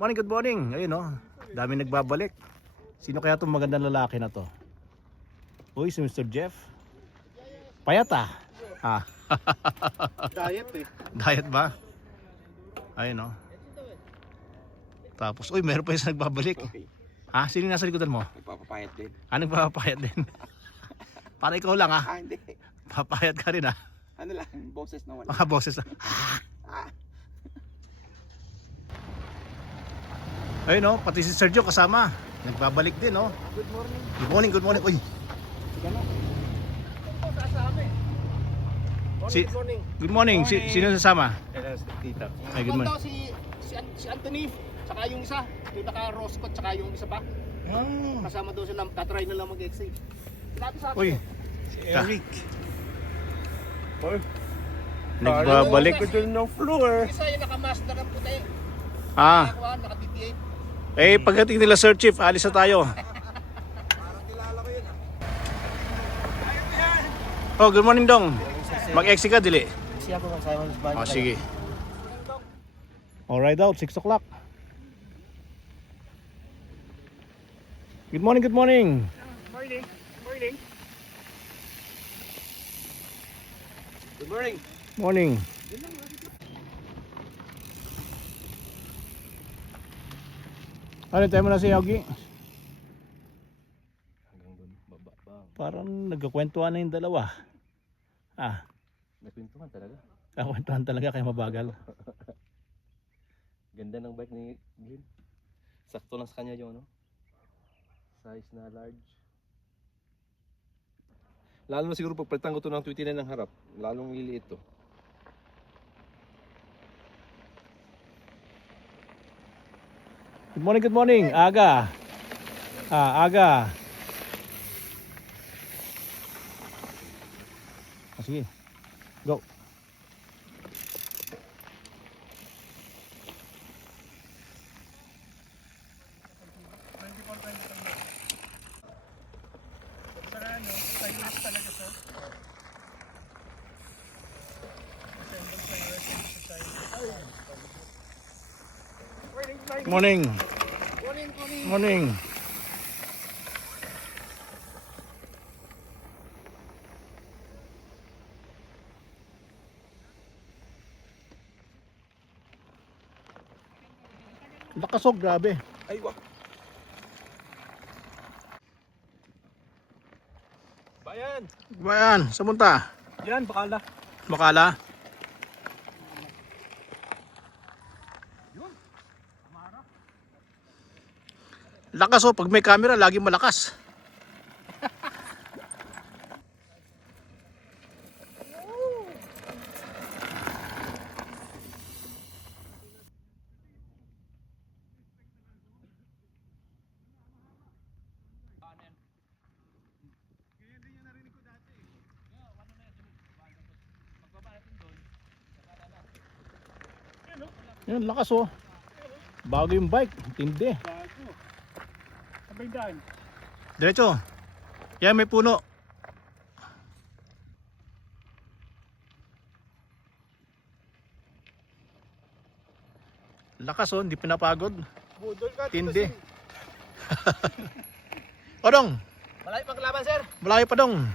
Morning, good morning. Ayun oh, dami nagbabalik. Sino kaya itong magandang lalaki na to? Uy, si Mr. Jeff. Payat ah. Ah. Diet eh. Diet ba? Ayun oh. Tapos, uy, meron pa isa nagbabalik. Ha? Sino yung nasa likodan mo? Nagpapapayat din. Nagpapayat din. Para ikaw lang Hindi. Papayat ka rin Ano lang, boses na wala. Mga boses na. Ayun oh, pati si Sergio kasama. Nagbabalik din oh. Good morning. Good morning, good morning. Uy. Sige na. Good morning. Sino sasama? Tita. Ay, good morning. Si Anthony, tsaka yung isa, yung naka-roscot, tsaka yung isa pa. Kasama daw sila, tatry na lang mag-exit. Sinabi sa akin. Uy. Si Eric. Nagbabalik. Ko dyan ng floor. Isa yung naka-mask na puti. Ah. Naka-DT8. Eh, pagdating nila Sir Chief, alis na tayo. Parang kilala ko yun Oh, good morning dong. Mag-exit ka, dili. Siya po kang Simon's Band. Oh, sige. All right out, 6 o'clock. Good morning, good morning. Morning. Morning. Good morning. Morning. Ano tayo mo na si Yogi? Hanggang doon, baba ba? Parang nagkakwentuhan na yung dalawa. Nagpintuhan talaga. Kakwentuhan talaga kaya mabagal. Ganda ng bike ni Glenn. Sakto lang sa kanya yung ano. Size na large. Lalo na siguro pagpalitan ko to ng 29 ng harap. Lalong liliit to. Good morning, good morning. Aga. Aga. Sige. Go. Morning. Morning. Lakasog, grabe. Ay, wak! Bayan! Bayan, sa punta? Yan, bakala. Makala. Lakas oh, pag may camera, lagi malakas. Yan, lakas oh. Bago yung bike, tindi. Sabay daan. Diretso. Yan, may puno. Lakas oh, hindi pinapagod. Budol ka. Tindi. O dong, Malayo pang kalaban, sir. malayo pa dong.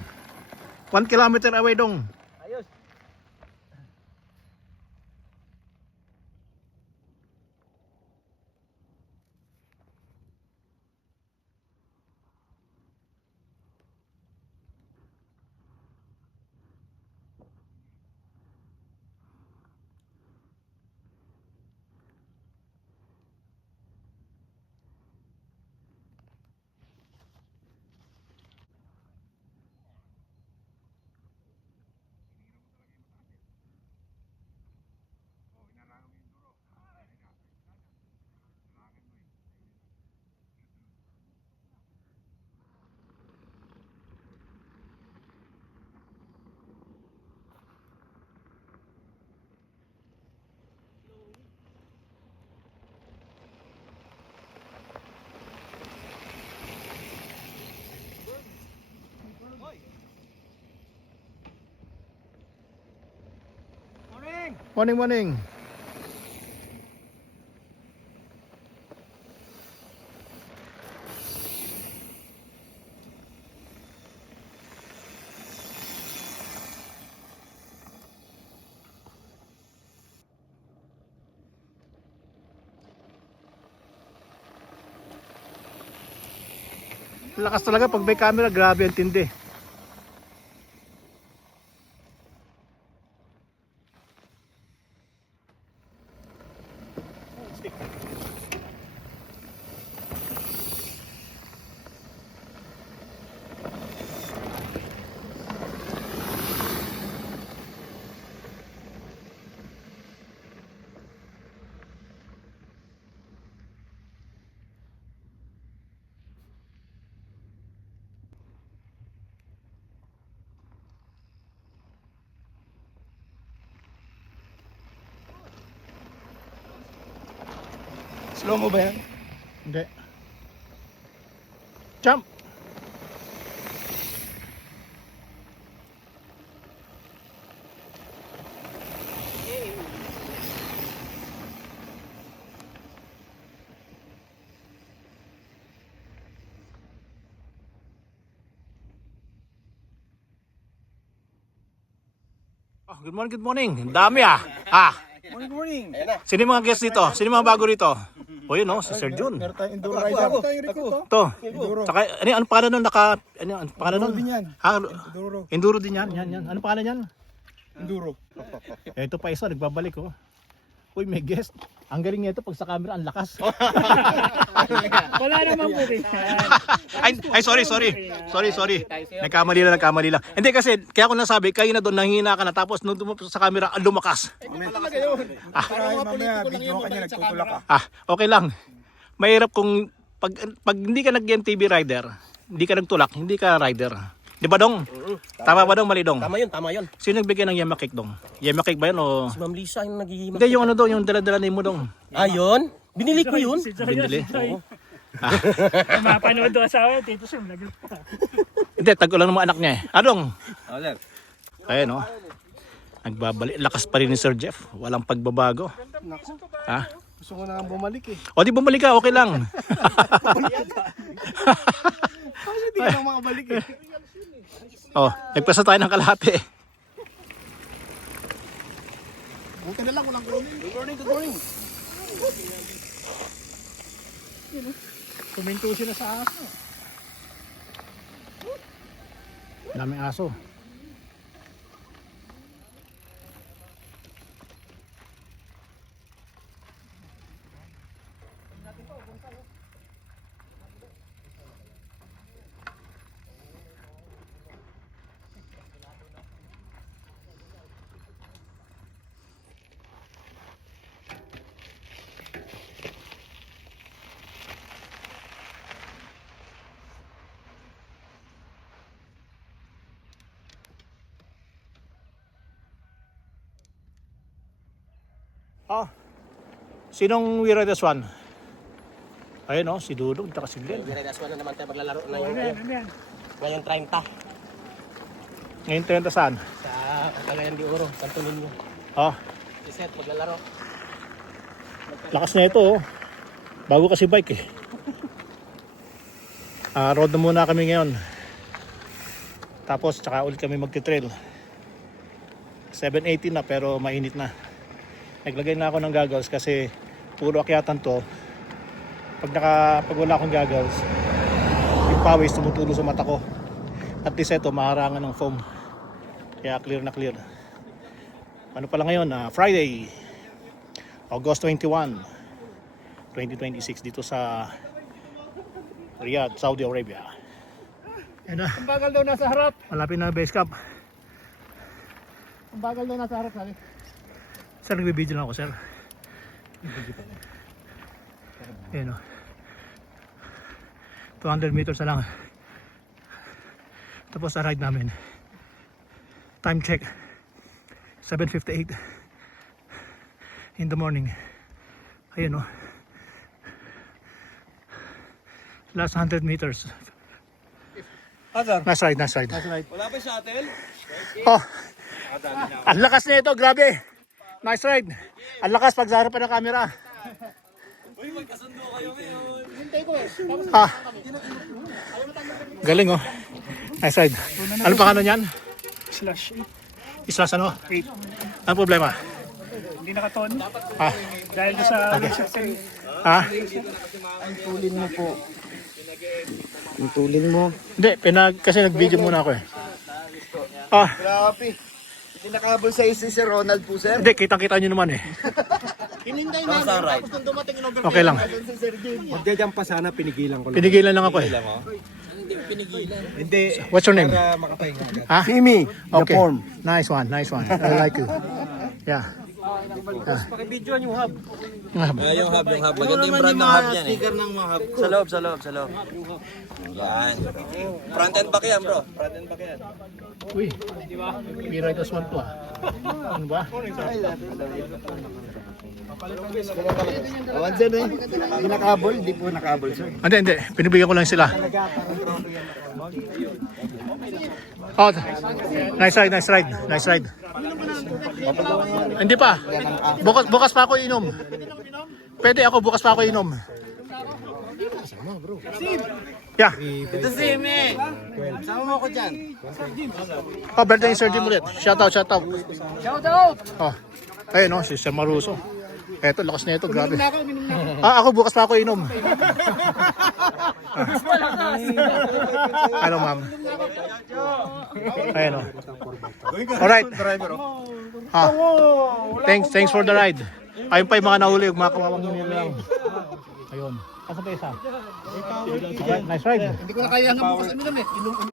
1 kilometer away dong. Ayos. Morning, morning. Lakas talaga pag may camera, grabe ang tindi. Slow mo ba yan? Hindi. Jump! Oh, good morning, good morning. Ang dami ah. Morning. Sino yung mga guest dito? Sino yung mga bago rito? O yun no, si Sir Jun. Meron tayong enduro rider. Ito. Tsaka, ano pangalan nun? Ano pangalan nun? Enduro din yan. Ha? Enduro. Enduro din yan. Yan. Ano pangalan yan? Enduro. Ito pa isa, nagbabalik oh. Uy, may guest. Ang galing nito pag sa camera, ang lakas. Wala namang bukid. ay, sorry. Nagkamali lang. Hindi kasi, kaya ko nasabi, kayo na doon, nanghina ka na, tapos nung dumapos sa camera, ang lumakas. Talaga yun. Mamaya, video ka niya, nagtutulak ka. Okay lang. Mahirap kung, pag hindi ka nag-MTB rider, hindi ka nagtulak, hindi ka rider. Di ba dong? Tama ba dong, mali dong? Tama yun. Sino nagbigay ng Yama Cake dong? Yama Cake ba yun o? Si Ma'am Lisa yung naghihimak. Hindi, yung ano dong, yung dala-dala ni mo dong. Ah, yun? Binili ko yun. Binili? Oo. Mapanood doon asawa, Tito Sim, nag Hindi, tag-ulan ng mga anak niya eh. Anong? Sir. Ayun o. Nagbabalik. Lakas pa rin ni Sir Jeff. Walang pagbabago. Ha? Gusto ko na nga bumalik eh. O di bumalik ka, okay lang. Kasi di ka na makabalik eh. Oh, nagpasa tayo ng kalahati eh. Buti na lang, walang kunin. Good morning. Kuminto sila sa aso. Daming aso. Oh. Sinong we ride this one? Ayun oh, si Dudong at si Glenn. Aswan na naman tayo maglalaro na Ano yan, ano yan? Ngayon 30. Ngayon 30 saan? Sa Cagayan de Oro, Santo Niño. Oh, Iset, maglalaro. lakas na ito oh. Bago kasi bike eh. Road na muna kami ngayon. Tapos tsaka ulit kami magti-trail. 7:18 na pero mainit na. Naglagay na ako ng goggles kasi puro akyatan to. Pag wala akong goggles, yung pawis tumutulo sa mata ko. At least ito, maharangan ng foam. Kaya clear na clear. Ano pala ngayon? Friday, August 21, 2026 dito sa Riyadh, Saudi Arabia. Yan na. Ang bagal daw nasa harap. Malapit na base camp. Ang bagal daw nasa harap, sabi. Sir, nagbibideo lang ako, sir. Ayan o. 200 meters na lang. Tapos sa ride namin. Time check. 7:58 in the morning. Ayan o. Last 100 meters. Nice ride, nice ride. Wala pa sa atin? Oh, ang lakas na ito, grabe. Nice ride. Ang lakas pag sa harapan ng camera. Uy, magkasundo kayo ngayon. Hintay ko eh. Tapos Ah. Galing oh. Nice ride. Ano pangalan niyan? Slash Islas ano? 8. Ano problema? Hindi nakaton. Ah, Dahil doon sa ah, tulin mo po. Yung tulin mo. Hindi, kasi nag-video muna ako eh. Ah, Grabe. Hindi nakabol sa si Sir Ronald po, sir. hindi, kitang-kita nyo naman eh. Hinintay namin, tapos nung dumating yung overflow. Okay lang. Si Sir Jim. Magdadyan pa sana, pinigilan ko lang. Pinigilan lang ako eh. Hindi, What's your name? para makapahinga agad. Ha? Simi, Okay. the form. Nice one, nice one. I like it. Yeah. Pakibidyoan yung hub. Ah, Yung hub. Maganda yung brand ng hub yan eh. Sticker ng mga hub ko. Sa loob. Yan. Front and back yan bro. Front and back yan. Uy, may writer's one to ah. Ano ba? Awan, sir eh. Hindi nakabol, hindi po nakabol, sir. Hindi. Pinibigyan ko lang sila. Oh, nice ride. Hindi pa. Bukas pa ako inom. Pwede ako, bukas pa ako inom. Yeah. Ito si Eme. Sama mo ako dyan. Oh, birthday ni Sir Jim ulit. Shout out. Oh. Ayun no, si Sir Maruso. Eto, lakas na ito, grabe. Ako bukas pa ako inom. Ano, ma'am? Ayun, oh. Alright. Ah. Thanks for the ride. Ayun pa yung mga nahuli, yung mga kawawang nyo lang. Ayun. Asa pa isa? Alright, nice ride. Hindi ko na kaya hanggang bukas ano lang eh.